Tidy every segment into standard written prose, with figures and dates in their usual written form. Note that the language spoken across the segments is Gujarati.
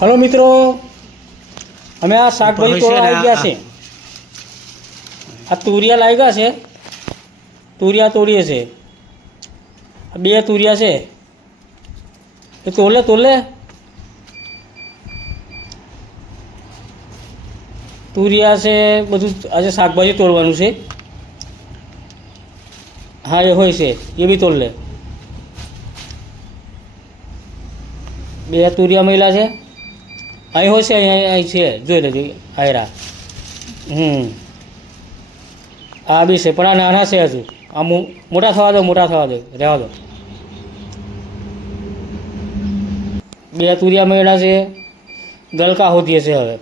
હલો મિત્રો, અમે આ શાકભાજી તોડવા આવી ગયા છે. આ તુરિયા લાગ્યા છે, તુરિયા તોડીએ છે. બે તુરિયા છે એ તોલે તુરિયા છે. બધું આજે શાકભાજી તોડવાનું છે. હા એ હોય છે, એ બી તોડ લે. બે તુરિયા મહિલા છે, અહીં હોય છે, અહીં છે, જોઈ લેજો. આયરા આ બી છે, પણ આ નાના છે હજુ. આ મોટા થવા દો, રહેવા દો. બે તુરિયા મહિલા છે, ગલકા હોતી હશે હવે.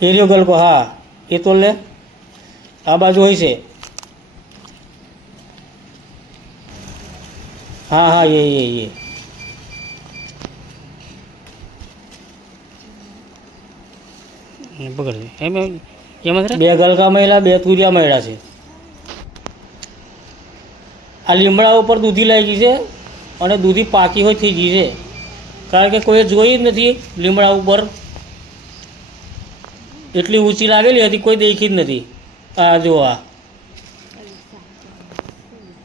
એ રહ્યો ગલકો, હા એ તો લે. આ બાજુ હોય છે, હા એ પકડ. એમાં બે ગલકા મહિલા, બે તુરિયા મહિલા છે. આ લીમડા ઉપર દૂધી લાગી છે અને દૂધી પાકી હોય થઈ ગઈ છે, કારણ કે કોઈએ જોઈ જ નથી. લીમડા ઉપર એટલી ઊંચી લાગેલી હતી, કોઈ દેખી જ નથી. આ જો આ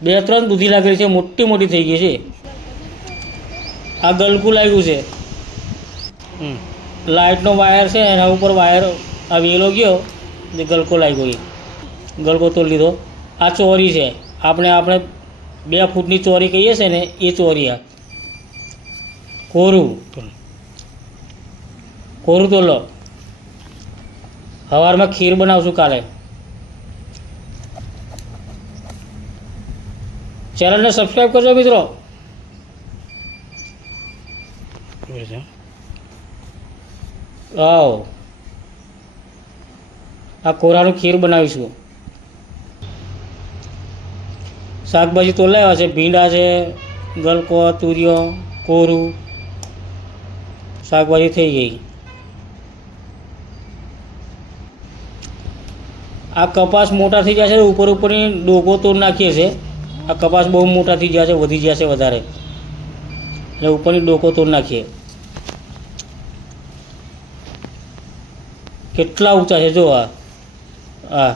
બે ત્રણ દૂધી લાગેલી છે, મોટી થઈ ગઈ છે. આ ગલકું લાગ્યું છે, લાઇટનો વાયર છે, એના ઉપર વાયર આ વેલો ગયો ને ગલકો લાગ્યો. એ ગલકો તો લીધો. આ ચોરી છે, આપણે 2 ફૂટની ચોરી કહીએ છે ને, એ ચોરી. આ કોરું તો લો. સવારમાં ખીર બનાવશું કાલે. ચેનલને સબસ્ક્રાઈબ કરજો મિત્રો. આવો આ કોરાનું ખીર બનાવીશું. શાકભાજી તો લાવ્યા છે, ભીંડા છે, ગલકો, તુરિયો, કોરું. શાકભાજી થઈ ગઈ. આ કપાસ મોટા થઈ ગયા છે, ઉપરની ડોકો તોડ નાખીએ છીએ. આ કપાસ બહુ મોટા થઈ ગયા છે, વધી ગયા છે વધારે, એટલે ઉપરની ડોકો તોડ નાખીએ. કેટલા ઊંચા છે જો. આ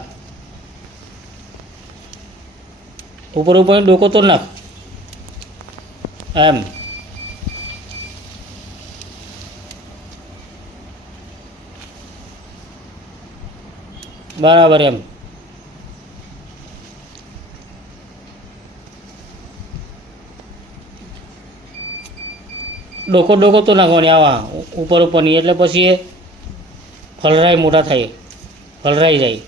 ઉપરની ડોકો તોડ નાખ. એમ બરાબર. એમ ડોકો તો નાખવાની આવા ઉપરની, એટલે પછી એ ફલરાઈ મોટા થાય, ફલરાઈ જાય.